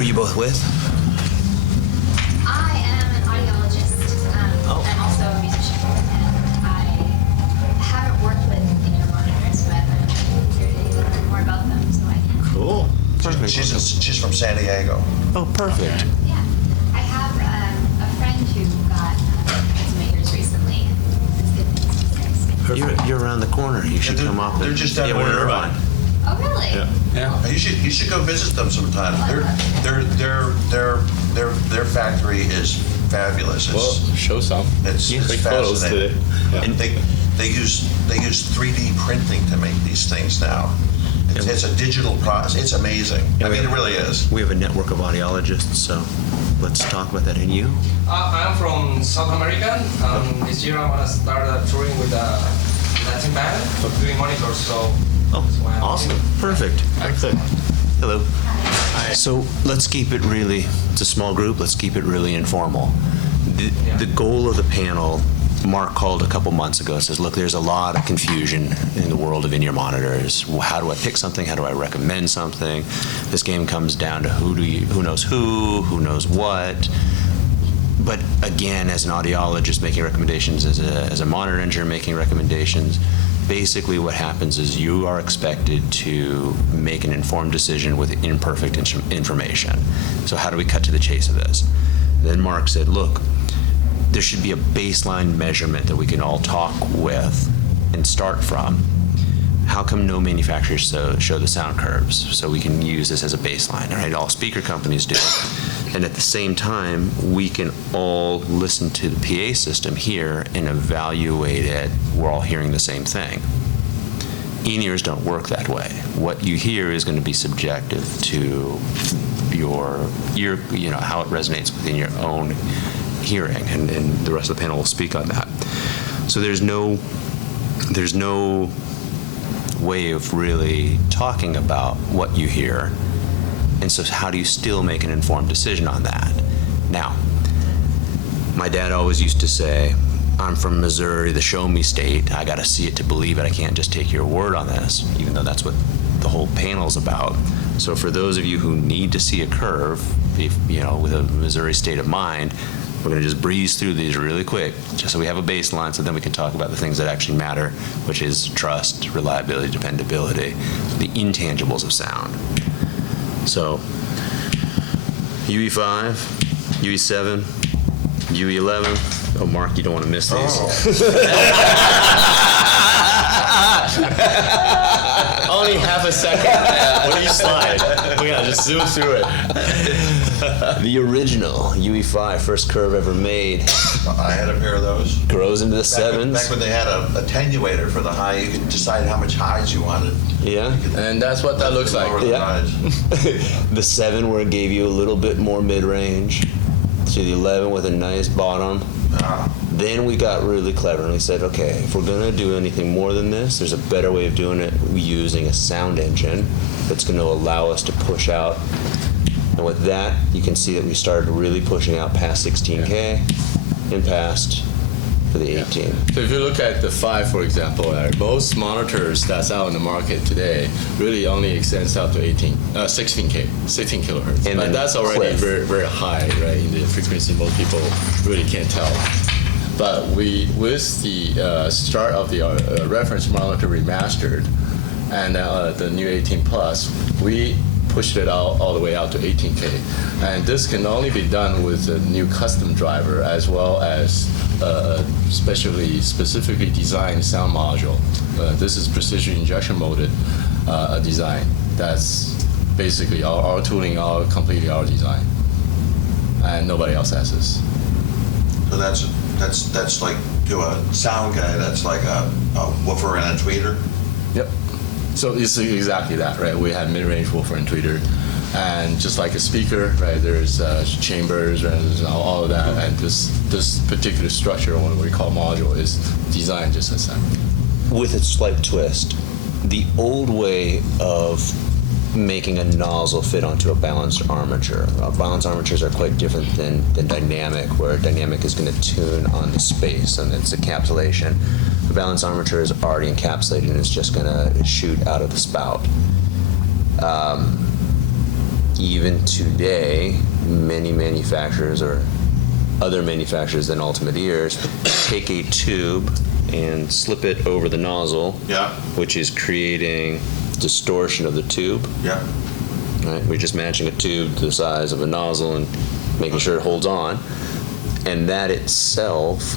are you both with? I am an audiologist and also a musician, and I haven't worked with in-ear monitors, but I'm here to learn more about them so I can. Cool. Perfect. She's from San Diego. Oh, perfect. Yeah. I have a friend who got some ears recently. It's good things to say. You're around the corner. You should come up. They're just down we're in Irvine. Oh, really? Yeah. You should go visit them sometime. Their factory is fabulous. Well, show some. It's Take photos fascinating. today. Yeah. And they use 3D printing to make these things now. It's a digital process. It's amazing. I mean, it really is. We have a network of audiologists, so let's talk about that. And you? I'm from South America. This year I want to start touring with a Latin band, doing monitors. So. Oh, awesome. Perfect. Excellent. Hello. Hi. So let's keep it really, it's a small group, let's keep it really informal. The goal of the panel, Mark called a couple months ago and says, look, there's a lot of confusion in the world of in-ear monitors. How do I pick something? How do I recommend something? This game comes down to who knows what. But again, as an audiologist making recommendations, as a monitor engineer making recommendations, basically what happens is you are expected to make an informed decision with imperfect information. So how do we cut to the chase of this? Then Mark said, look, there should be a baseline measurement that we can all talk with and start from. How come no manufacturers show the sound curves so we can use this as a baseline? All right, all speaker companies do it. And at the same time, we can all listen to the PA system here and evaluate it. We're all hearing the same thing. In-ears don't work that way. What you hear is going to be subjective to your ear, how it resonates within your own hearing, and the rest of the panel will speak on that. So there's no way of really talking about what you hear. And so how do you still make an informed decision on that? Now, my dad always used to say, I'm from Missouri, the show me state. I got to see it to believe it. I can't just take your word on this, even though that's what the whole panel's about. So for those of you who need to see a curve, with a Missouri state of mind, we're going to just breeze through these really quick, just so we have a baseline, so then we can talk about the things that actually matter, which is trust, reliability, dependability, the intangibles of sound. So, UE5, UE7, UE11. Oh, Mark, you don't want to miss these. Only half a second. What do you slide? We gotta just zoom through it. The original UE5, first curve ever made. I had a pair of those. Grows into the sevens. Back when they had a attenuator for the high, you could decide how much highs you wanted. Yeah. And that's what that looks like. Lower the Yeah. highs. The 7 where it gave you a little bit more mid-range. To the 11 with a nice bottom. Then we got really clever and we said, okay, if we're going to do anything more than this, there's a better way of doing it using a sound engine that's going to allow us to push out. And with that, you can see that we started really pushing out past 16K and past for the 18. So if you look at the 5, for example, most monitors that's out in the market today really only extends out to 16K, 16 kilohertz. And but that's already cliff. very, very high, right, in the frequency most people really can't tell. But with the start of the reference monitor remastered and the new 18 Plus, we pushed it out all the way out to 18K. And this can only be done with a new custom driver as well as specifically designed sound module. This is precision injection molded design. That's basically our tooling, completely our design. And nobody else has this. So that's like, to a sound guy, that's like a woofer and a tweeter. Yep. So it's exactly that, right? We have mid-range woofer and tweeter, and just like a speaker, right? There's chambers, right? There's all of that, and this particular structure, what we call module, is designed just as that. With a slight twist, the old way of making a nozzle fit onto a balanced armature. Balanced armatures are quite different than dynamic, where dynamic is going to tune on the space and its encapsulation. A balanced armature is already encapsulated and it's just going to shoot out of the spout. even today, many manufacturers or other manufacturers than Ultimate Ears take a tube and slip it over the nozzle, Yeah, which is creating distortion of the tube. yeah. Right? We're just matching a tube to the size of a nozzle and making sure it holds on. And that itself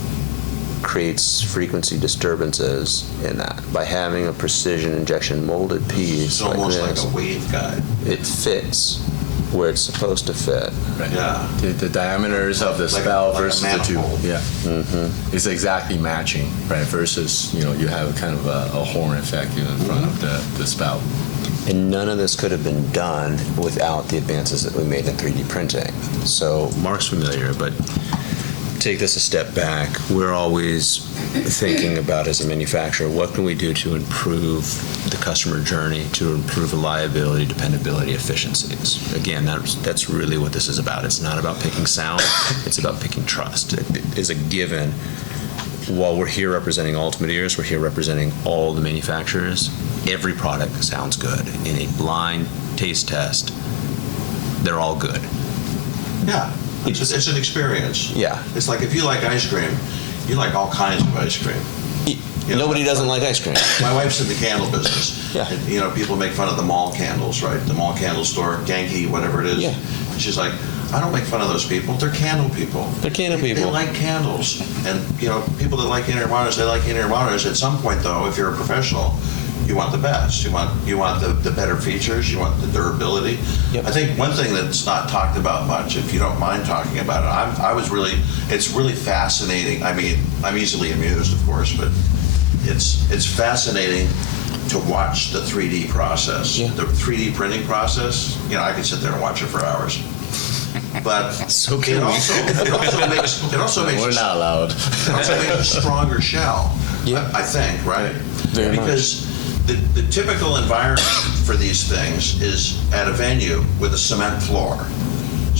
creates frequency disturbances in that. By having a precision injection molded piece It's like almost this, like a wave guide. it fits where it's supposed to fit. Right. Yeah. The diameters of the Like- spout like a versus the tube. manifold. Yeah. It's exactly matching, right? Versus, you have kind of a horn effect in front of the spout. And none of this could have been done without the advances that we made in 3D printing. So Mark's familiar, but take this a step back. We're always thinking about, as a manufacturer, what can we do to improve the customer journey, to improve reliability, dependability, efficiencies. Again, that's really what this is about. It's not about picking sound, it's about picking trust. It is a given. While we're here representing Ultimate Ears, we're here representing all the manufacturers. Every product sounds good. In a blind taste test, they're all good. Yeah, it's an experience. Yeah. It's like if you like ice cream, you like all kinds of ice cream. You know, Nobody doesn't like ice cream. My wife's in the candle business. Yeah. And, people make fun of the mall candles, right? The mall candle store, Genki, whatever it is. Yeah. And she's like, I don't make fun of those people. They're candle people. They're candle They people. like candles. And, people that like in-ear monitors, they like in-ear monitors. At some point, though, if you're a professional, you want the best. You want the better features. You want the durability. Yep. I think one thing that's not talked about much, if you don't mind talking about it, it's really fascinating. I mean, I'm easily amused, of course, but it's fascinating to watch the 3D process, Yeah. the 3D printing process. I could sit there and watch it for hours. But So it can we. also makes We're not allowed. it also makes a stronger shell. Yeah. I think, right? Very much. Because the typical environment for these things is at a venue with a cement floor.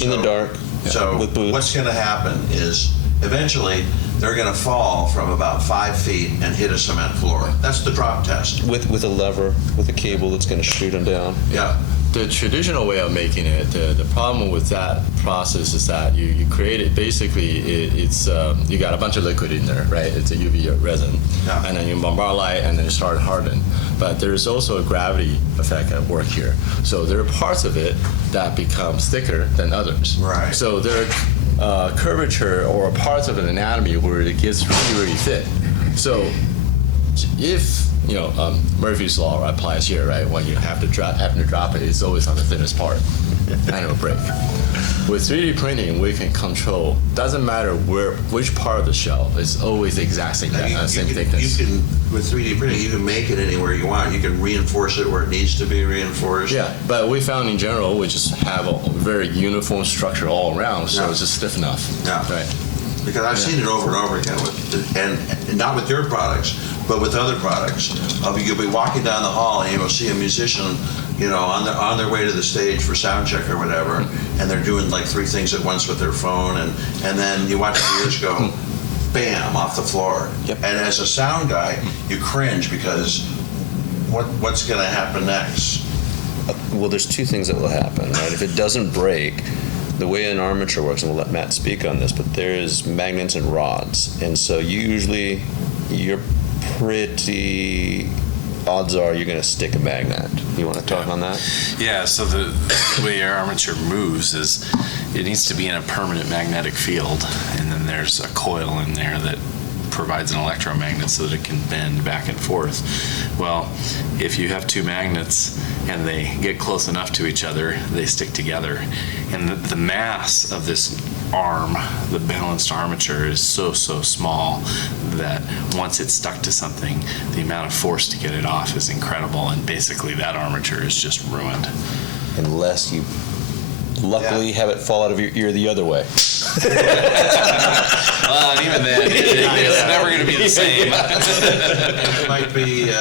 In the dark, So with boots. what's going to happen is eventually they're going to fall from about 5 feet and hit a cement floor. That's the drop test. with a lever, with a cable that's going to shoot them down. Yeah. The traditional way of making it, the problem with that process is that you create it, basically it's you got a bunch of liquid in there, right? It's a UV resin. Yeah. And then you bombard light and then you start harden. But there's also a gravity effect at work here. So there are parts of it that become thicker than others. Right. So there are curvature or parts of an anatomy where it gets really, really thick. So if Murphy's law applies here, right? When you happen to drop it, it's always on the thinnest part, and it'll break. With 3D printing, we can control. Doesn't matter which part of the shell. It's always the exact same, same thickness. You can, with 3D printing, you can make it anywhere you want. You can reinforce it where it needs to be reinforced. Yeah, but we found in general we just have a very uniform structure all around, so Yeah. it's just stiff enough. Yeah. Right. Because I've seen it over and over again, and not with your products, but with other products. You'll be walking down the hall and you'll see a musician, on their way to the stage for sound check or whatever, and they're doing like 3 things at once with their phone, and then you watch the ears go, bam, off the floor. Yep. And as a sound guy, you cringe because what's going to happen next? Well, there's 2 things that will happen, right? If it doesn't break, the way an armature works, and we'll let Matt speak on this, but there's magnets and rods, and so you're pretty, odds are you're going to stick a magnet. You want to talk on that? Yeah, so the way our armature moves is it needs to be in a permanent magnetic field, and then there's a coil in there that provides an electromagnet so that it can bend back and forth. Well, if you have 2 magnets and they get close enough to each other, they stick together. And the mass of this arm, the balanced armature, is so small that once it's stuck to something, the amount of force to get it off is incredible, and basically that armature is just ruined. Unless you luckily have it fall out of your ear the other way. Well, and even then, it's never going to be the same. It might be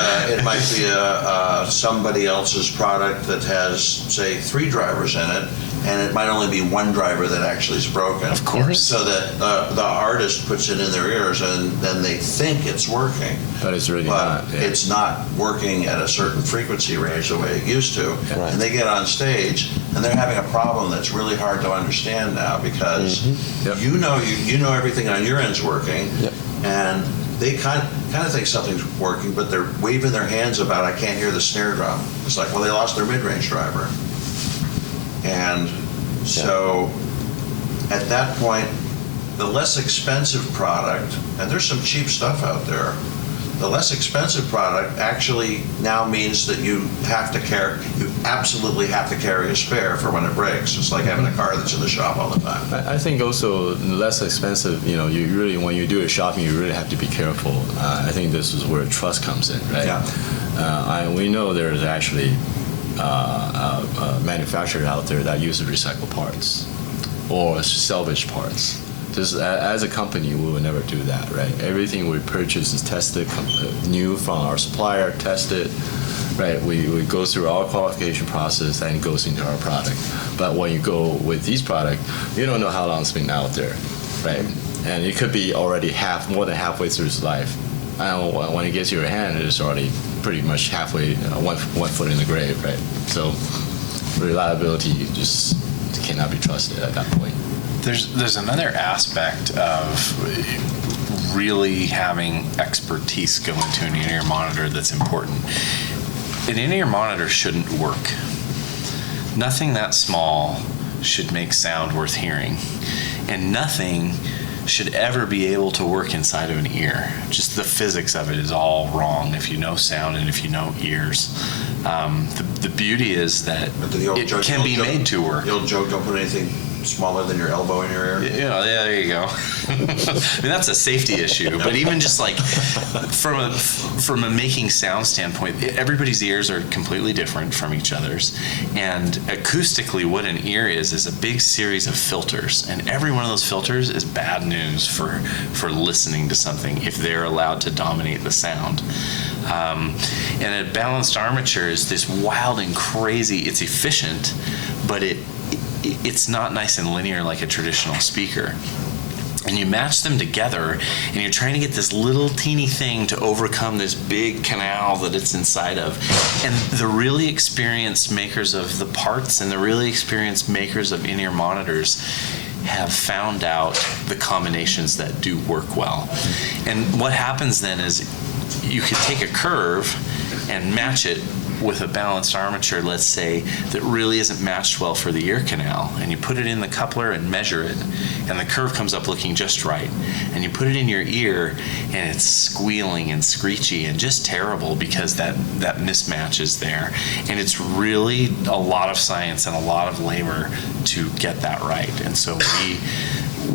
somebody else's product that has, say, 3 drivers in it, and it might only be 1 driver that actually is broken. Of course. So that the artist puts it in their ears, and then they think it's working. But it's really But not. Yeah. it's not working at a certain frequency range the way it used to. Right. And they get on stage, and they're having a problem that's really hard to understand now because Yep. you know everything on your end's working, Yep. and they kind of think something's working, but they're waving their hands about, I can't hear the snare drum. It's like, well, they lost their mid-range driver. And so at that point, the less expensive product, and there's some cheap stuff out there, the less expensive product actually now means that you absolutely have to carry a spare for when it breaks. It's like having a car that's in the shop all the time. I think also less expensive, you really, when you do a shopping, you really have to be careful. I think this is where trust comes in, right? Yeah. We know there's actually a manufacturer out there that uses recycled parts or salvage parts. Just as a company, we would never do that, right? Everything we purchase is tested, new from our supplier, tested, right? We go through our qualification process and it goes into our product. But when you go with these products, you don't know how long it's been out there, right? And it could be already more than halfway through its life. And when it gets to your hand, it's already pretty much halfway, one foot in the grave, right? So reliability just cannot be trusted at that point. There's another aspect of really having expertise go into an in-ear monitor that's important. An in-ear monitor shouldn't work. Nothing that small should make sound worth hearing, and nothing should ever be able to work inside of an ear. Just the physics of it is all wrong if you know sound and if you know ears. The beauty is that it can be made to work. The old joke, don't put anything smaller than your elbow in your ear. Yeah, there you go. I mean, that's a safety issue, but even just like from a making sound standpoint, everybody's ears are completely different from each other's, and acoustically, what an ear is a big series of filters, and every one of those filters is bad news for listening to something if they're allowed to dominate the sound. And a balanced armature is this wild and crazy. It's efficient, but it's not nice and linear like a traditional speaker. And you match them together, and you're trying to get this little teeny thing to overcome this big canal that it's inside of. And the really experienced makers of the parts and the really experienced makers of in-ear monitors have found out the combinations that do work well. And what happens then is you could take a curve and match it with a balanced armature, let's say, that really isn't matched well for the ear canal, and you put it in the coupler and measure it, and the curve comes up looking just right, and you put it in your ear and it's squealing and screechy and just terrible because that mismatch is there. And it's really a lot of science and a lot of labor to get that right. And so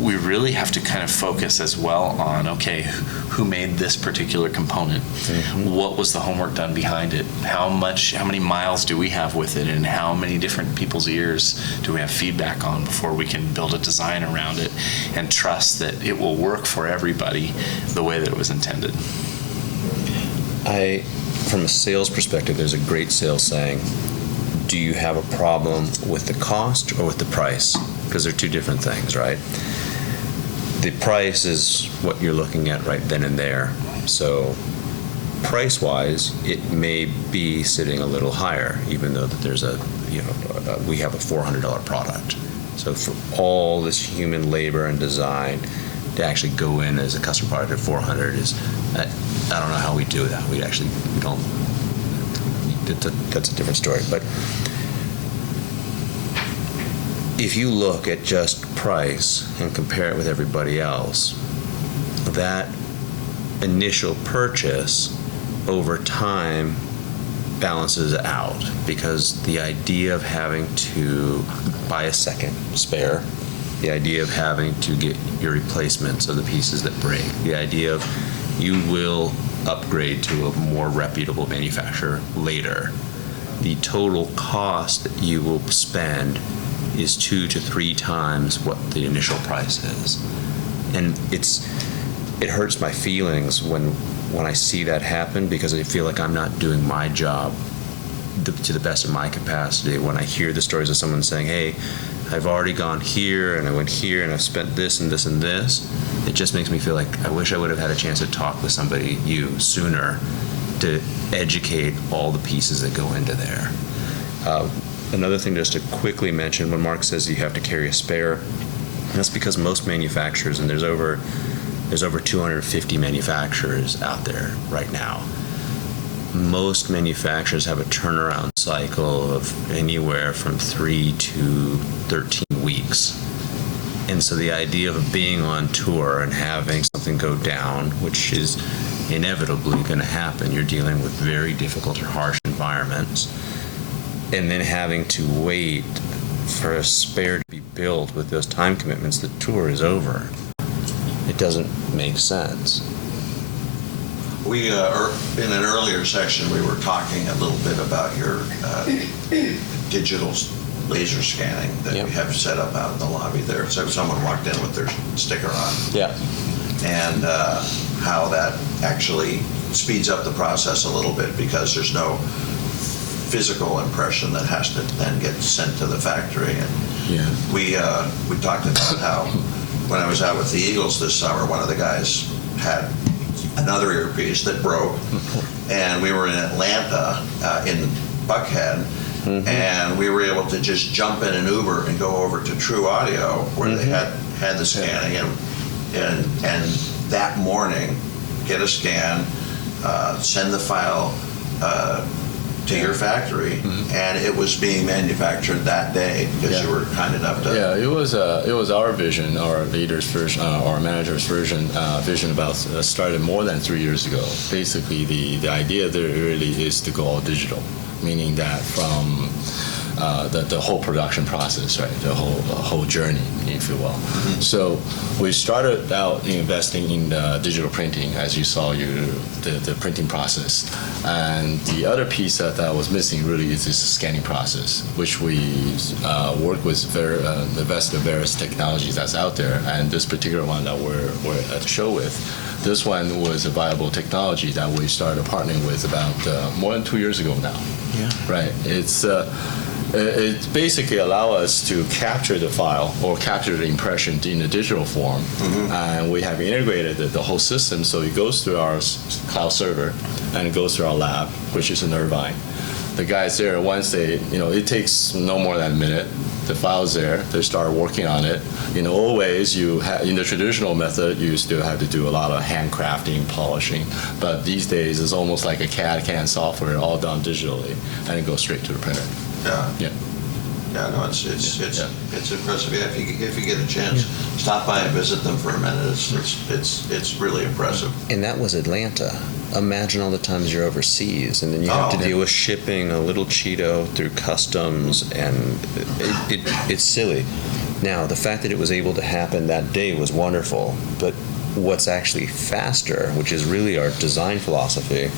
we really have to kind of focus as well on, okay, who made this particular component? Mm-hmm. What was the homework done behind it? How many miles do we have with it? And how many different people's ears do we have feedback on before we can build a design around it and trust that it will work for everybody the way that it was intended? From a sales perspective, there's a great sales saying, do you have a problem with the cost or with the price? Because they're two different things, right? The price is what you're looking at right then and there. So price-wise, it may be sitting a little higher, even though that there's we have a $400 product. So for all this human labor and design to actually go in as a custom product at $400 is, I don't know how we do that. We don't. That's a different story. But if you look at just price and compare it with everybody else, that initial purchase over time balances out, because the idea of having to buy a second spare, the idea of having to get your replacements of the pieces that break, the idea of you will upgrade to a more reputable manufacturer later, the total cost that you will spend is 2 to 3 times what the initial price is. And it hurts my feelings when I see that happen, because I feel like I'm not doing my job to the best of my capacity. When I hear the stories of someone saying, hey, I've already gone here and I went here and I've spent this and this and this, it just makes me feel like I wish I would have had a chance to talk with somebody sooner to educate all the pieces that go into there. another thing just to quickly mention, when Mark says you have to carry a spare, that's because most manufacturers, and there's over 250 manufacturers out there right now. Most manufacturers have a turnaround cycle of anywhere from 3 to 13 weeks. And so the idea of being on tour and having something go down, which is inevitably going to happen, you're dealing with very difficult or harsh environments, and then having to wait for a spare to be built with those time commitments, the tour is over. It doesn't make sense. We, in an earlier section, we were talking a little bit about your digital laser scanning that Yep. we have set up out in the lobby there. So someone walked in with their sticker on. Yeah. And how that actually speeds up the process a little bit because there's no physical impression that has to then get sent to the factory. And Yeah. we talked about how when I was out with the Eagles this summer, one of the guys had another earpiece that broke, and we were in Atlanta in Buckhead, and we were able to just jump in an Uber and go over to True Audio where they had the scanning, and that morning get a scan, send the file to your factory, and it was being manufactured that day because you were kind enough to. Yeah, it was our vision, our leader's version, our manager's vision about started more than 3 years ago. Basically, the idea there really is to go all digital, meaning that from the whole production process, right, the whole journey, if you will. So we started out investing in digital printing, as you saw the printing process, and the other piece that was missing really is this scanning process, which we work with the best of various technologies that's out there, and this particular one that we're at the show with. This one was a viable technology that we started partnering with about more than 2 years ago now. Yeah. Right. It basically allows us to capture the file or capture the impression in a digital form, and we have integrated the whole system so it goes through our cloud server and it goes through our lab, which is in Irvine. The guys there, once it takes no more than a minute. The file's there. They start working on it. In old ways, in the traditional method, you still have to do a lot of handcrafting, polishing. But these days, it's almost like a CAD/CAM software, all done digitally, and it goes straight to the printer. Yeah. Yeah. Yeah, no, it's impressive. Yeah, if you get a chance, stop by and visit them for a minute. It's really impressive. And that was Atlanta. Imagine all the times you're overseas, and then you have to deal with shipping a little Cheeto through customs, and it's silly. Now, the fact that it was able to happen that day was wonderful, but what's actually faster, which is really our design philosophy,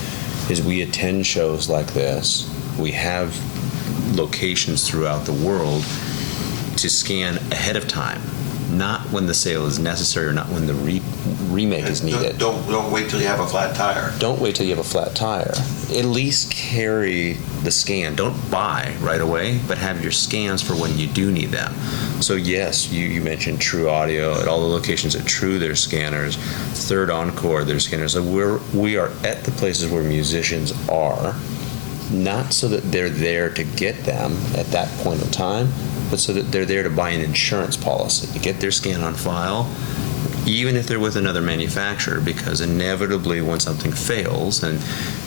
is we attend shows like this. We have locations throughout the world to scan ahead of time, not when the sale is necessary or not when the remake is needed. Don't wait till you have a flat tire. Don't wait till you have a flat tire. At least carry the scan. Don't buy right away, but have your scans for when you do need them. So yes, you mentioned True Audio. At all the locations at True, there's scanners. Third Encore, there's scanners. So we are at the places where musicians are, not so that they're there to get them at that point in time, but so that they're there to buy an insurance policy, to get their scan on file, even if they're with another manufacturer, because inevitably when something fails, and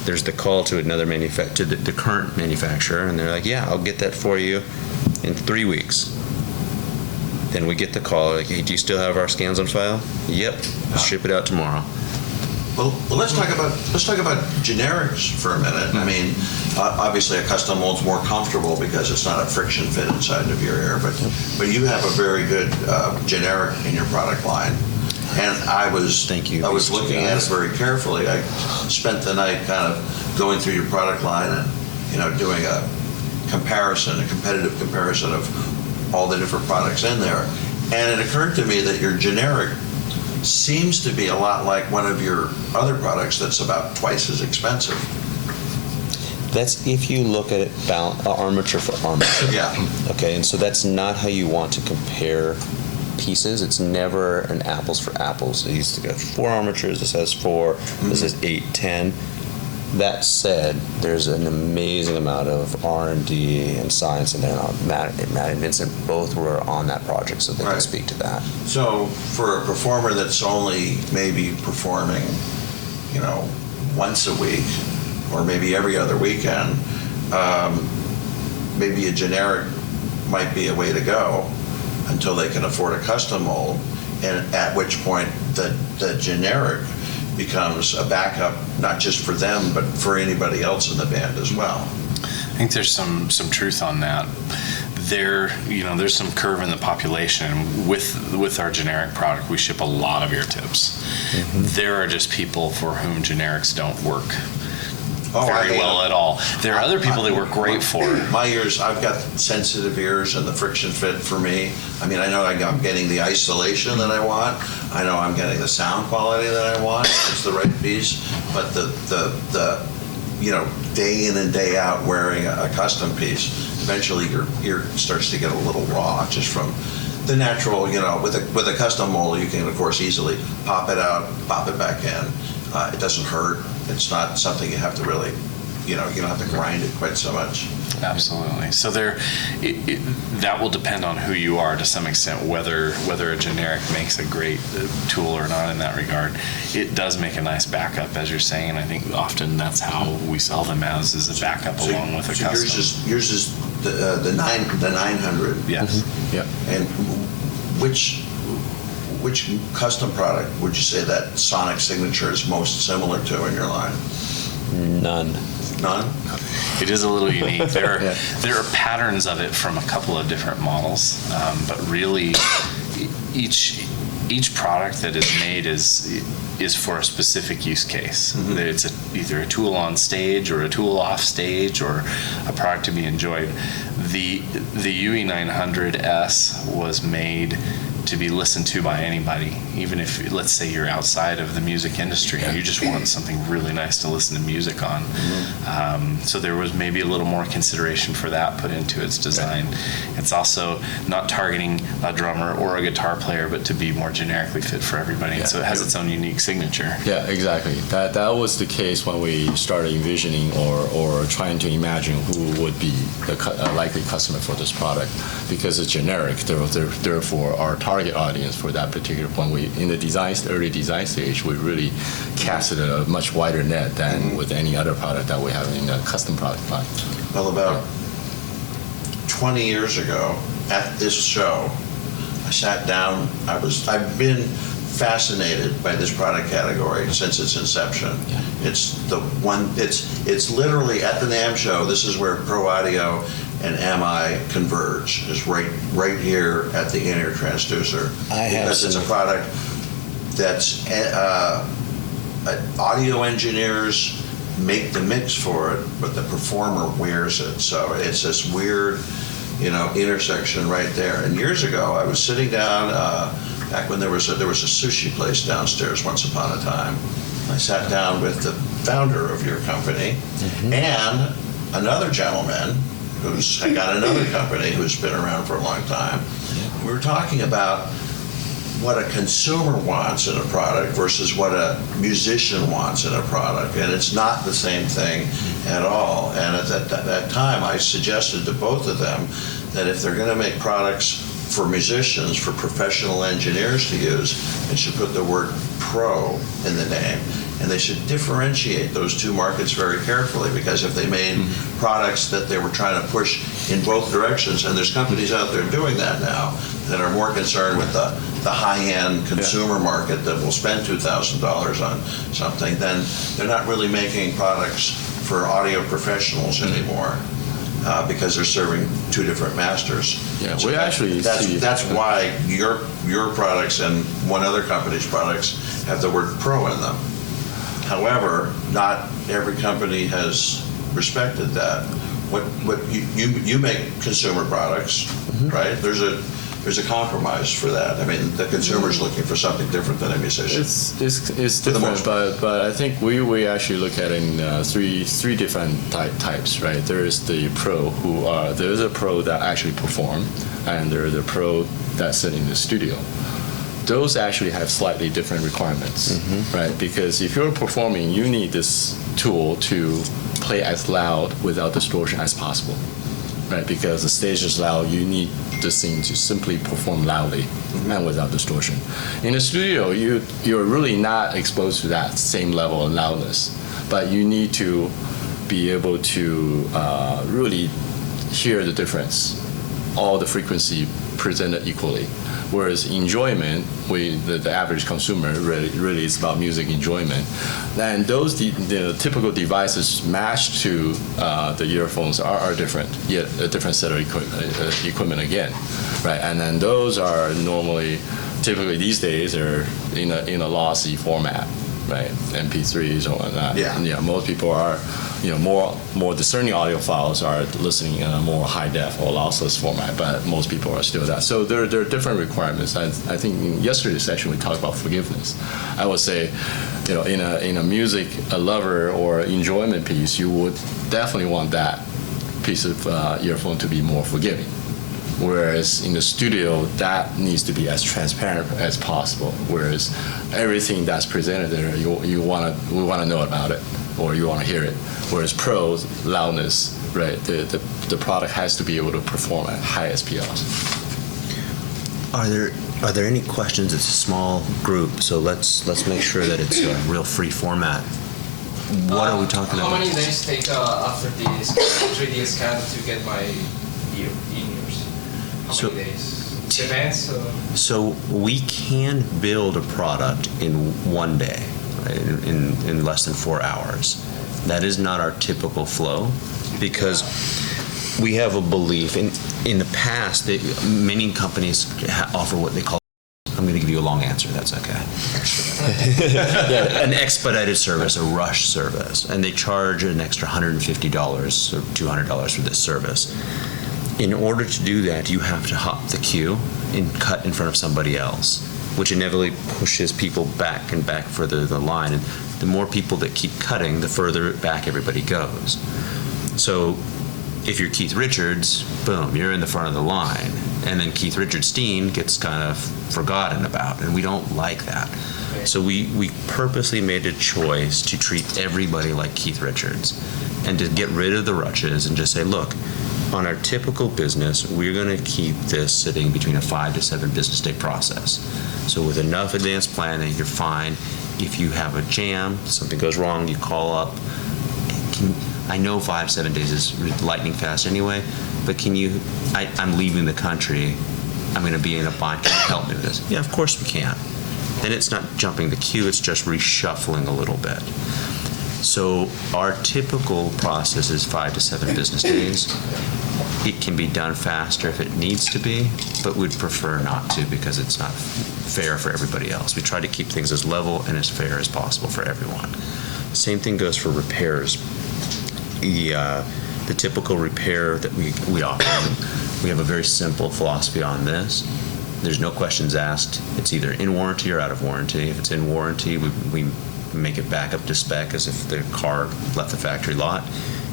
there's the call to another to the current manufacturer, and they're like, yeah, I'll get that for you in 3 weeks. Then we get the call, like, hey, do you still have our scans on file? Yep, I'll ship it out tomorrow. Well, let's talk about generics for a minute. I mean, obviously a custom mold's more comfortable because it's not a friction fit inside of your ear, but you have a very good generic in your product line. And I was looking at it very carefully. I spent the night kind of going through your product line and doing a competitive comparison of all the different products in there. And it occurred to me that your generic seems to be a lot like one of your other products that's about twice as expensive. That's if you look at it armature for armature. Yeah. Okay, and so that's not how you want to compare pieces. It's never an apples for apples. It used to go 4 armatures, this has 4, this is 8, 10. That said, there's an amazing amount of R&D and science in there. Matt and Vincent both were on that project, so they can Right. speak to that. So for a performer that's only maybe performing, once a week or maybe every other weekend, maybe a generic might be a way to go until they can afford a custom mold, and at which point the generic becomes a backup, not just for them, but for anybody else in the band as well. I think there's some truth on that. There's some curve in the population. With our generic product, we ship a lot of ear tips. There are just people for whom generics don't work very well at all. There are other people they work great for. My ears, I've got sensitive ears, and the friction fit for me. I mean, I know I'm getting the isolation that I want. I know I'm getting the sound quality that I want. It's the right piece. But the day in and day out wearing a custom piece, eventually your ear starts to get a little raw just from the natural. With a custom mold, you can of course easily pop it out, pop it back in. It doesn't hurt. It's not something you have to really, you don't have to grind it quite so much. Absolutely. So that will depend on who you are to some extent, whether a generic makes a great tool or not in that regard. It does make a nice backup, as you're saying, and I think often that's how we sell them as is a backup along with a custom. Yours is the 900. Yes. Yeah. And which custom product would you say that sonic signature is most similar to in your line? None. None? It is a little unique. There are patterns of it from a couple of different models, but really each product that is made is for a specific use case. It's either a tool on stage or a tool off stage or a product to be enjoyed. The UE900S was made to be listened to by anybody, even if, let's say, you're outside of the music industry and you just want something really nice to listen to music on. So there was maybe a little more consideration for that put into its design. It's also not targeting a drummer or a guitar player, but to be more generically fit for everybody. And so it has its own unique signature. Yeah, exactly. That was the case when we started envisioning or trying to imagine who would be the likely customer for this product, because it's generic. Therefore, our target audience for that particular point, in the early design stage, we really casted a much wider net than with any other product that we have in a custom product line. Well, about 20 years ago at this show, I sat down. I've been fascinated by this product category since its inception. It's the one. It's literally at the Namm show. This is where Pro Audio and MI converge. Is right here at the in-ear transducer, because it's a product that's audio engineers make the mix for it, but the performer wears it. So it's this weird, intersection right there. And years ago, I was sitting down back when there was a sushi place downstairs once upon a time. I sat down with the founder of your company and another gentleman who's got another company who's been around for a long time. We were talking about what a consumer wants in a product versus what a musician wants in a product, and it's not the same thing at all. And at that time, I suggested to both of them that if they're going to make products for musicians, for professional engineers to use, they should put the word pro in the name. And they should differentiate those two markets very carefully, because if they made products that they were trying to push in both directions, and there's companies out there doing that now that are more concerned with the high-end consumer market that will spend $2,000 on something, then they're not really making products for audio professionals anymore, because they're serving two different masters. Yeah, So we actually see that's why your products and one other company's products have the word pro in them. However, not every company has respected that. What you make consumer products, right? There's a compromise for that. I mean, the consumer's looking for something different than a musician. It's different, but I think we actually look at it in three different types, right? There is the pro there is a pro that actually perform, and there is a pro that sit in the studio. Those actually have slightly different requirements, right? Because if you're performing, you need this tool to play as loud without distortion as possible, right? Because the stage is loud, you need this thing to simply perform loudly and without distortion. In the studio, you're really not exposed to that same level of loudness, but you need to be able to really hear the difference, all the frequency presented equally. Whereas enjoyment, the average consumer really is about music enjoyment. And those the typical devices matched to the earphones are different, yet a different set of equipment again, right? And then those are typically these days are in a lossy format, right? MP3s or whatnot. Yeah. And, most people are, more discerning audiophiles are listening in a more high def or lossless format, but most people are still that. So there are different requirements. I think in yesterday's session we talked about forgiveness. I would say, in a music lover or enjoyment piece, you would definitely want that piece of earphone to be more forgiving. Whereas in the studio, that needs to be as transparent as possible. Whereas everything that's presented there, we want to know about it, or you want to hear it. Whereas pros, loudness, right? The product has to be able to perform at high SPLs. Are there any questions? It's a small group, so let's make sure that it's a real free format. What are we talking how about? many days take after the 3D scan to get my in-ears? How many days? Depends. So we can build a product in one day, right? In less than 4 hours. That is not our typical flow, because we have a belief in the past that many companies offer what they call, I'm going to give you a long answer, that's okay. An expedited service, a rush service, and they charge an extra $150 or $200 for this service. In order to do that, you have to hop the queue and cut in front of somebody else, which inevitably pushes people back and back further the line. And the more people that keep cutting, the further back everybody goes. So if you're Keith Richards, boom, you're in the front of the line. And then Keith Richardstein gets kind of forgotten about, and we don't like that. So we purposely made a choice to treat everybody like Keith Richards and to get rid of the rushes and just say, look, on our typical business, we're going to keep this sitting between a 5 to 7 business day process. So with enough advanced planning, you're fine. If you have a jam, something goes wrong, you call up. I know 5-7 days is lightning fast anyway, but I'm leaving the country. I'm going to be in a bind. Can you help me with this? Yeah, of course we can. Then it's not jumping the queue, it's just reshuffling a little bit. So our typical process is 5 to 7 business days. It can be done faster if it needs to be, but we'd prefer not to because it's not fair for everybody else. We try to keep things as level and as fair as possible for everyone. Same thing goes for repairs. The typical repair that we offer, we have a very simple philosophy on this. There's no questions asked. It's either in warranty or out of warranty. If it's in warranty, we make it back up to spec as if the car left the factory lot.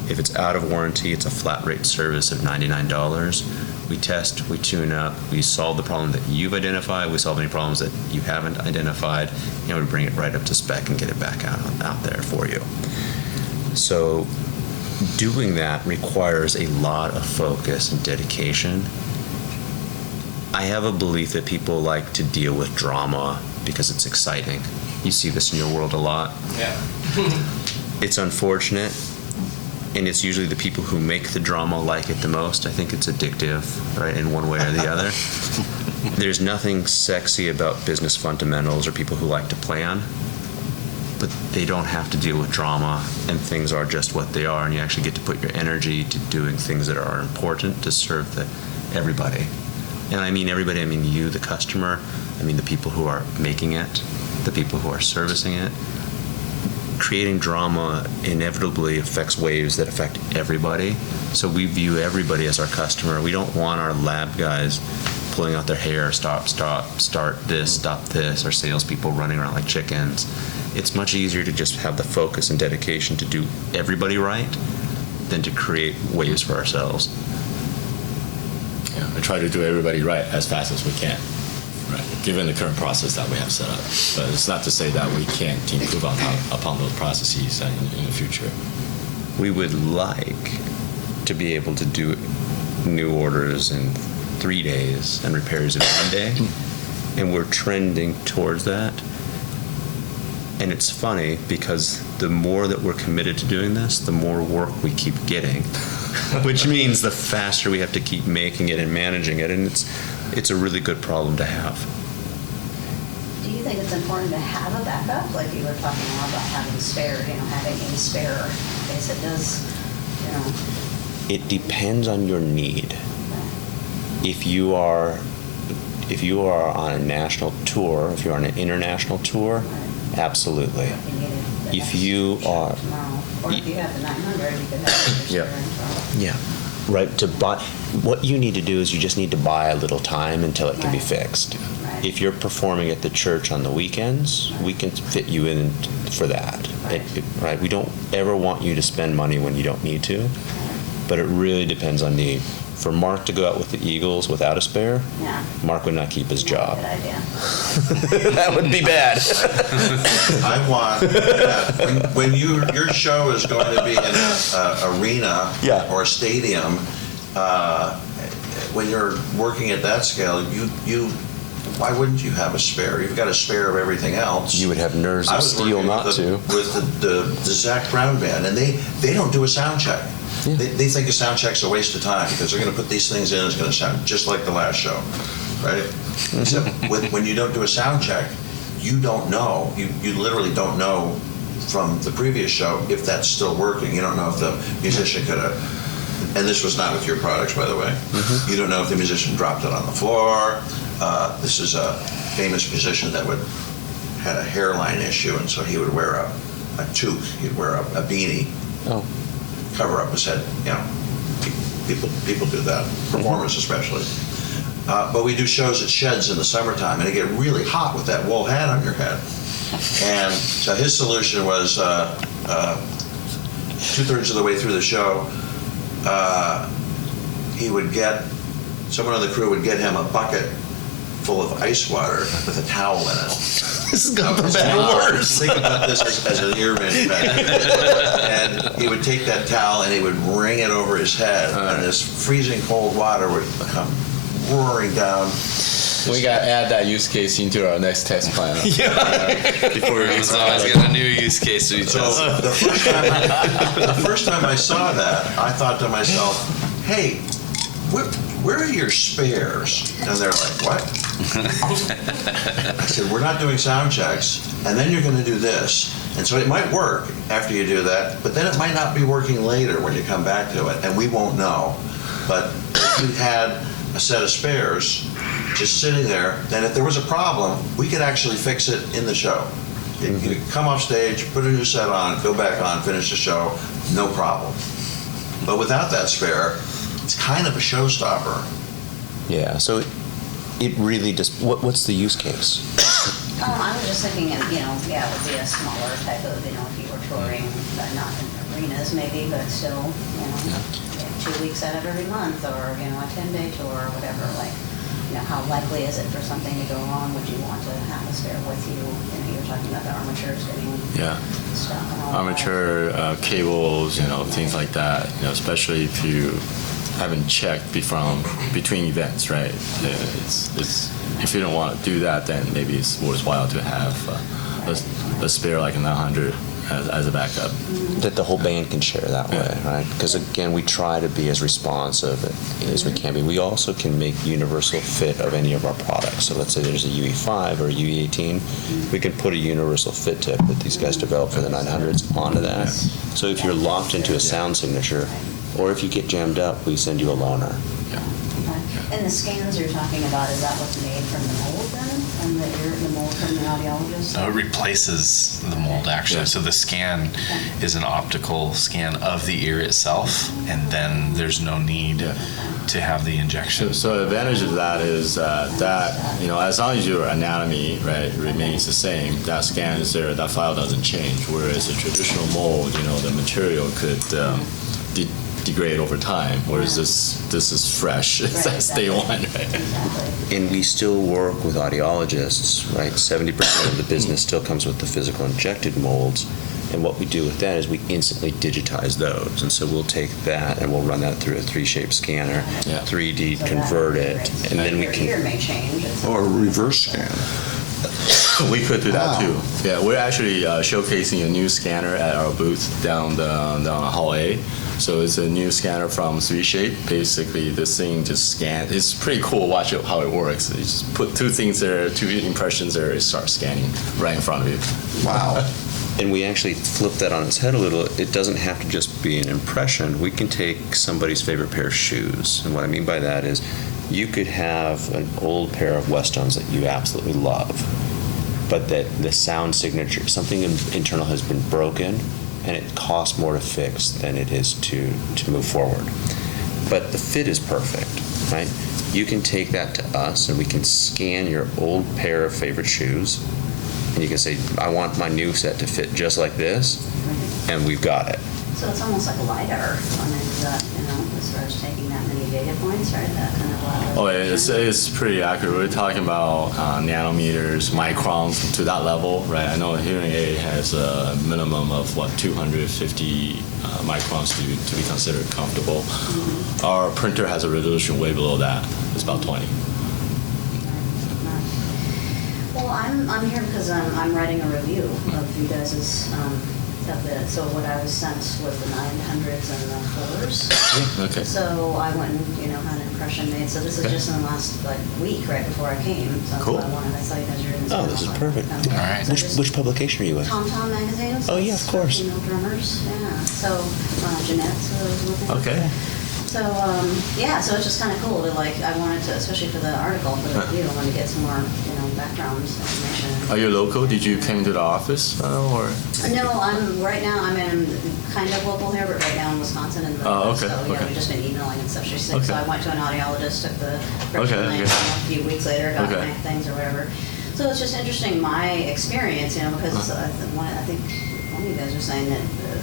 If it's out of warranty, it's a flat rate service of $99. We test, we tune up, we solve the problem that you've identified, we solve any problems that you haven't identified, and we bring it right up to spec and get it back out there for you. So doing that requires a lot of focus and dedication. I have a belief that people like to deal with drama because it's exciting. You see this in your world a lot. Yeah. It's unfortunate, and it's usually the people who make the drama like it the most. I think it's addictive, right, in one way or the other. There's nothing sexy about business fundamentals or people who like to plan, but they don't have to deal with drama, and things are just what they are, and you actually get to put your energy to doing things that are important to serve everybody. And I mean everybody, I mean you, the customer, I mean the people who are making it, the people who are servicing it. Creating drama inevitably affects waves that affect everybody. So we view everybody as our customer. We don't want our lab guys pulling out their hair, start this, stop this, our salespeople running around like chickens. It's much easier to just have the focus and dedication to do everybody right than to create waves for ourselves. Yeah, I try to do everybody right as fast as we can. Right. given the current process that we have set up. But it's not to say that we can't improve upon those processes in the future. We would like to be able to do new orders in 3 days and repairs in 1 day, and we're trending towards that. And it's funny because the more that we're committed to doing this, the more work we keep getting, which means the faster we have to keep making it and managing it, and it's a really good problem to have. Do you think it's important to have a backup? Like you were talking a lot about having spare, having a spare in case it does, It depends on your need. If you are on a national tour, if you're on an international tour, absolutely. If you are, or if you have the 900, you could have it. Yeah. yeah, right, to buy, what you need to do is you just need to buy a little time until it can be Right. fixed. Right. If you're performing at the church on the weekends, we can fit you in for that. Right. Right, we don't ever want you to spend money when you don't need to, but it really depends on need. For Mark to go out with the Eagles without a spare, Yeah. Mark would not keep his job. Good idea. That would be bad. I want, when your show is going to be in an arena Yeah. or a stadium, when you're working at that scale, why wouldn't you have a spare? You've got a spare of everything else. You would have nerves I of was steel working not to. with the Zach Brown band, and they don't do a sound check. Yeah. They think a sound check's a waste of time because they're going to put these things in. It's going to sound just like the last show, right? Except when you don't do a sound check, you don't know. You literally don't know from the previous show if that's still working. You don't know if the musician could have. And this was not with your products, by the way. You don't know if the musician dropped it on the floor. This is a famous musician that had a hairline issue, and so he would wear a toque. He'd wear a beanie. Oh. Cover up his head. People do that, performers especially. But we do shows at sheds in the summertime, and it get really hot with that wool hat on your head. And so his solution was 2/3 of the way through the show, someone on the crew would get him a bucket full of ice water with a towel in it. This is going from bad to worse. Think about this as an ear manufacturer. And he would take that towel and he would wring it over his head, and this freezing cold water would come roaring down. We got to add that use case into our next test plan. Before we It's always got a new use case to be So tested. the first time I saw that, I thought to myself, hey, where are your spares? And they're like, what? I said, we're not doing sound checks, and then you're going to do this. And so it might work after you do that, but then it might not be working later when you come back to it, and we won't know. But if you had a set of spares just sitting there, then if there was a problem, we could actually fix it in the show. You could come off stage, put a new set on, go back on, finish the show, no problem. But without that spare, it's kind of a showstopper. Yeah, so it really just, what's the use case? I was just thinking, it would be a smaller type of, if you were touring, but not in arenas maybe, but still, 2 weeks out of every month, or, a 10-day tour, or whatever, how likely is it for something to go wrong? Would you want to have a spare with you? You were talking about the armatures getting stuck and all Armature, cables, things like that, especially if you haven't checked between events, right? If you don't want to do that, then maybe it's worthwhile to have a spare like a 900 as a backup. That the whole band can share that way, right? Because again, we try to be as responsive as we can be. We also can make universal fit of any of our products. So let's say there's a UE5 or a UE18, we can put a universal fit tip that these guys developed for the 900s onto that. So if you're locked into a sound signature, or if you get jammed up, we send you a loaner. And the scans you're talking about, is that what's made from the mold then? From the mold from the audiologist? No, it replaces the mold actually. Yeah. So the scan is an optical scan of the ear itself, and then there's no need to have the injection. So the advantage of that is that as long as your anatomy remains the same, that scan is there, that file doesn't change. Whereas a traditional mold, the material could degrade over time, whereas this is fresh. Right, That's day one, right? Exactly. And we still work with audiologists, right? 70% of the business still comes with the physical injected molds. And what we do with that is we instantly digitize those. And so we'll take that and we'll run that through a 3-shape scanner, Yeah. 3D, So convert that- it, right. and then we Your can. ear may change. It's- Or a reverse scan. We could do that Wow. too. Yeah, we're actually showcasing a new scanner at our booth down Hall A. So it's a new scanner from 3Shape. Basically, this thing just scans. It's pretty cool. Watch it, how it works. You just put two things there, two impressions there, it starts scanning right in front of you. Wow. And we actually flip that on its head a little. It doesn't have to just be an impression. We can take somebody's favorite pair of shoes. And what I mean by that is you could have an old pair of Westons that you absolutely love, but that the sound signature, something internal has been broken, and it costs more to fix than it is to move forward. But the fit is perfect, right? You can take that to us, and we can scan your old pair of favorite shoes, and you can say, I want my new set to fit just like this, and we've got it. So it's almost like a LiDAR. I mean, is that, as far as taking that many data points, right? That kind of LiDAR. Oh, it's pretty accurate. We're talking about nanometers, microns to that level, right? I know a hearing aid has a minimum of 250 microns to be considered comfortable. Mm-hmm. Our printer has a resolution way below that. It's about 20. Well, I'm here because I'm writing a review of you guys's of it. So what I was sent was the 900s and the 4s. Okay. So I went and had an impression made. So this is Okay. just in the last week, right before I came. So that's Cool. why I wanted. I saw you guys were in this. Oh, this is perfect. All right. Which publication are you in? TomTom magazine. So Oh, yeah, it's of course. for female drummers. Yeah. So Jeanette was looking. Okay. So so it's just kind of cool to I wanted to, especially for the article, for the review, I wanted to get some more background information. Are you local? Did you come to the office or? No, I'm in kind of local here, but right now in Wisconsin and Oh, okay, so yeah, okay. we've just been emailing and stuff. She's sick, so Okay. I went to an audiologist, took the Okay, prescription, okay. a few weeks later got Okay. my things or whatever. So it's just interesting my experience, because I think one of you guys were saying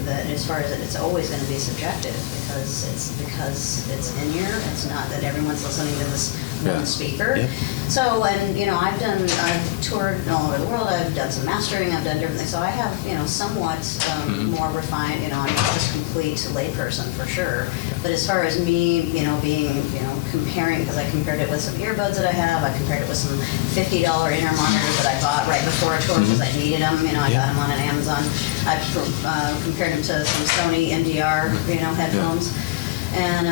that as far as it's always going to be subjective because it's in here. It's not that everyone's listening to this one Yeah. speaker. Yeah. So, and I've toured all over the world. I've done some mastering. I've done different things. So I have somewhat more refined. I'm not just complete layperson for sure. But as far as me, being comparing, because I compared it with some earbuds that I have. I compared it with some $50 inner monitors that I bought right before a tour because I needed them. I got them on an Amazon. I compared them to some Sony NDR headphones. And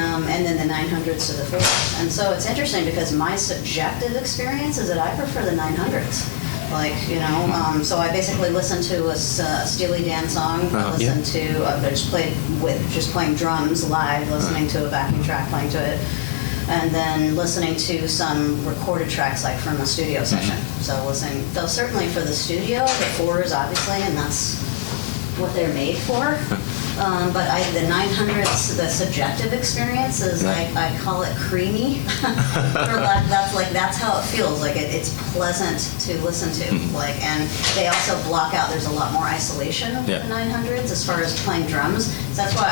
then the 900s to the 4s. And so it's interesting because my subjective experience is that I prefer the 900s. So I basically listened to a Steely Dan song. I listened to, I just playing drums live, listening to a backing track, playing to it. And then listening to some recorded tracks from a studio session. So though certainly for the studio, the 4s obviously, and that's what they're made for. But the 900s, the subjective experience is I call it creamy. That's how it feels. It's pleasant to listen to. And they also block out. There's a lot more isolation with the 900s as far as playing drums. So that's why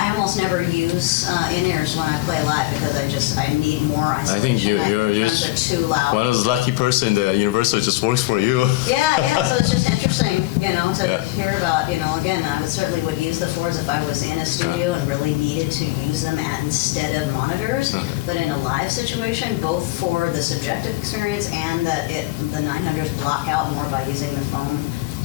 I almost never use in-ears when I play live because I need more isolation. I think you're drums are too loud. one of those lucky person that Universal just works for you. Yeah, so it's just interesting, to hear about, again, I certainly would use the 4s if I was in a studio and really needed to use them instead of monitors. But in a live situation, both for the subjective experience and that the 900s block out more by using the foam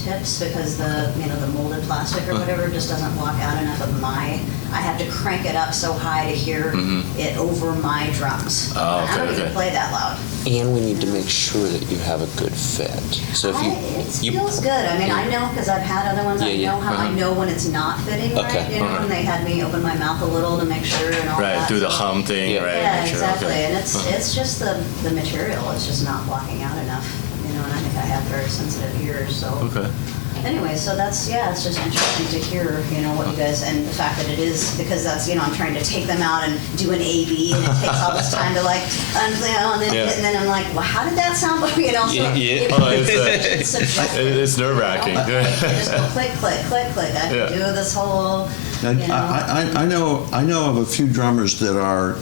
tips because the molded plastic or whatever just doesn't block out enough of I have to crank it up so high to hear it over my drums. Oh, I don't okay, even okay. play that loud. And we need to make sure that you have a good fit. So if It you feels good. I mean, I know because I've had other ones. Yeah, I know how I know when it's not fitting Okay. right. And they had me open my mouth a little to make sure and all that. Right, do the so- hum thing, Yeah. right? Yeah, make sure, exactly. okay. And it's just the material. It's just not blocking out enough. And I think I have very sensitive ears, so. Okay. Anyway, so that's, yeah, it's just interesting to hear, what you guys, and the fact that it is, because that's, I'm trying to take them out and do an A/B, and it takes all this time to and then I'm like, well, how did that sound? So it's subjective. It's nerve-wracking. Just go click, click, click, click. I can do this whole, And I know of a few drummers that are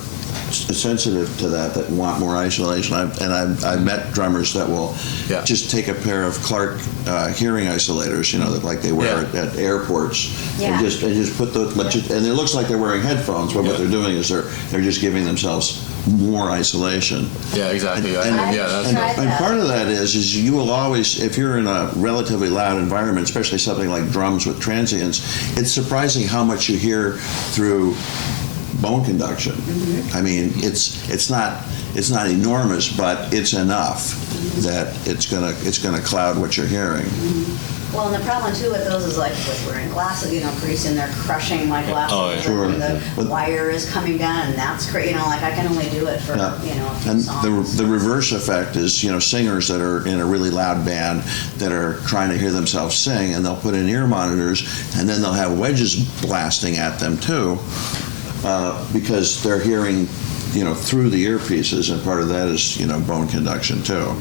sensitive to that want more isolation. I've met drummers that will just take a pair of Clark hearing isolators, that like they wear at airports, and just put those. And it looks like they're wearing headphones, but what they're doing is they're just giving themselves more isolation. Yeah, exactly. And part of that is you will always, if you're in a relatively loud environment, especially something like drums with transients, it's surprising how much you hear through bone conduction. Mm-hmm. I mean, it's not enormous, but it's enough that it's gonna cloud what you're hearing. Mm-hmm. Well, and the problem too with those is like with wearing glasses, pretty soon they're crushing my glasses. Oh, yeah. Sure. And the wire is coming down, and that's crazy. Like I can only do it for a few And songs. the reverse effect is, singers that are in a really loud band that are trying to hear themselves sing, and they'll put in ear monitors, and then they'll have wedges blasting at them too, because they're hearing, through the earpieces, and part of that is, bone conduction too.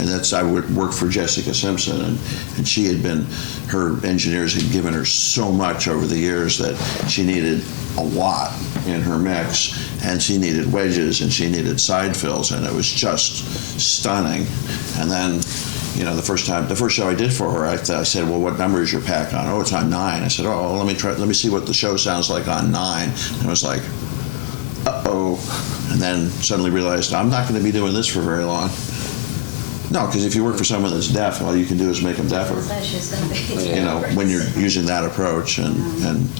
And I would work for Jessica Simpson, and she had her engineers had given her so much over the years that she needed a lot in her mix, and she needed wedges, and she needed side fills, and it was just stunning. And then, the first show I did for her, I said, well, what number is your pack on? Oh, it's on 9. I said, oh, let me see what the show sounds like on 9. And it was like, uh-oh. And then suddenly realized, I'm not going to be doing this for very long. No, because if you work for someone that's deaf, all you can do is make them deafer. She's going to be. When you're using that approach, and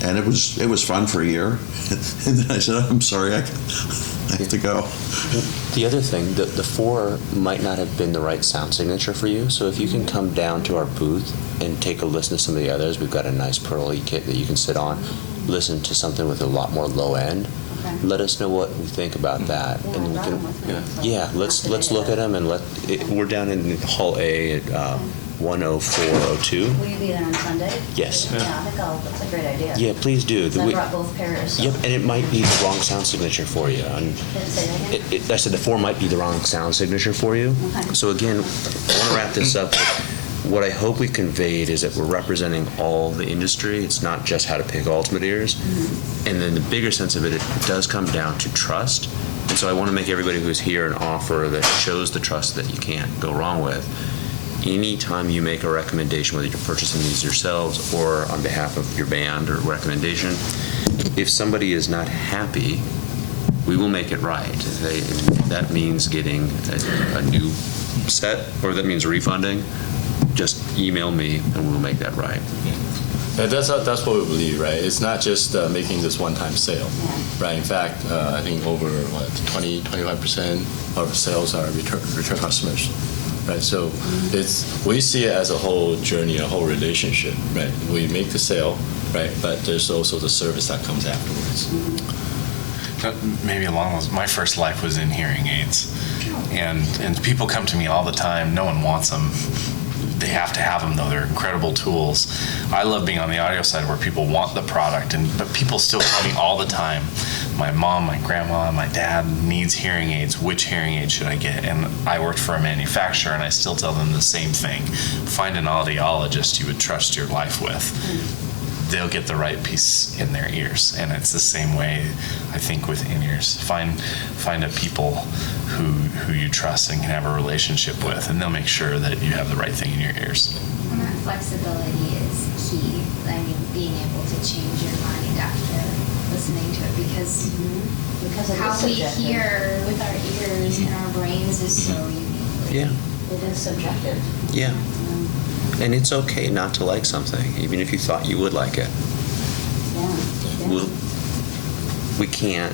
it was fun for a year. And then I said, I'm sorry, I have to go. The other thing, the 4 might not have been the right sound signature for you, so if you can come down to our booth and take a listen to some of the others, we've got a nice Pearl kit that you can sit on, listen to something with a lot more low end. Let us know what we think about that, and we can. Let's look at them, and we're down in Hall A at 10402. Will you be there on Sunday? Yes. Yeah, I think that's a great idea. Yeah, please do. I brought both pairs. So. Yep, and it might be the wrong sound signature for you. Didn't say that again? I said the 4 might be the wrong sound signature for you. Okay. So again, I want to wrap this up. What I hope we conveyed is that we're representing all the industry. It's not just how to pick ultimate ears. Mm-hmm. And then the bigger sense of it does come down to trust. And so I want to make everybody who's here an offer that shows the trust that you can't go wrong with. Anytime you make a recommendation, whether you're purchasing these yourselves or on behalf of your band or recommendation, if somebody is not happy, we will make it right. That means getting a new set, or that means refunding. Just email me and we'll make that right. And that's what we believe, right? It's not just making this one-time sale, right? In fact, I think over 25% of sales are return customers, right? So we see it as a whole journey, a whole relationship, right? We make the sale, right? But there's also the service that comes afterwards. Maybe along those, my first life was in hearing aids, and people come to me all the time. No one wants them. They have to have them, though. They're incredible tools. I love being on the audio side where people want the product, but people still tell me all the time, my mom, my grandma, my dad needs hearing aids. Which hearing aid should I get? And I worked for a manufacturer, and I still tell them the same thing. Find an audiologist you would trust your life with. They'll get the right piece in their ears, and it's the same way, I think, with in-ears. Find a people who you trust and can have a relationship with, and they'll make sure that you have the right thing in your ears. And that flexibility is key. I mean, being able to change your mind after listening to it, because it how is we subjective. hear with our ears and our brains is so unique. Yeah. It is subjective. Yeah. And it's okay not to like something, even if you thought you would like it. Yeah. We can't,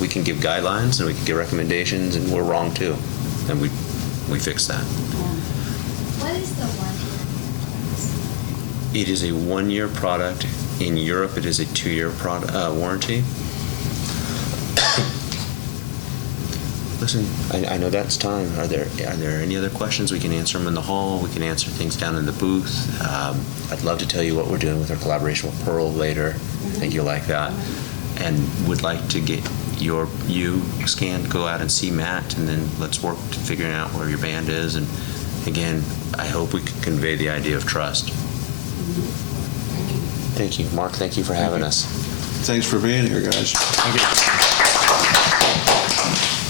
we can give guidelines and we can give recommendations, and we're wrong too. And we fix that. What is the warranty? It is a 1-year product. In Europe, it is a 2-year warranty. Listen, I know that's time. Are there any other questions? We can answer them in the hall. We can answer things down in the booth. I'd love to tell you what we're doing with our collaboration with Pearl later. I think you'll like that. And would like to get you scanned, go out and see Matt, and then let's work to figuring out where your band is. And again, I hope we can convey the idea of trust. Thank you. Mark, thank you for having us. Thanks for being here, guys. Thank you.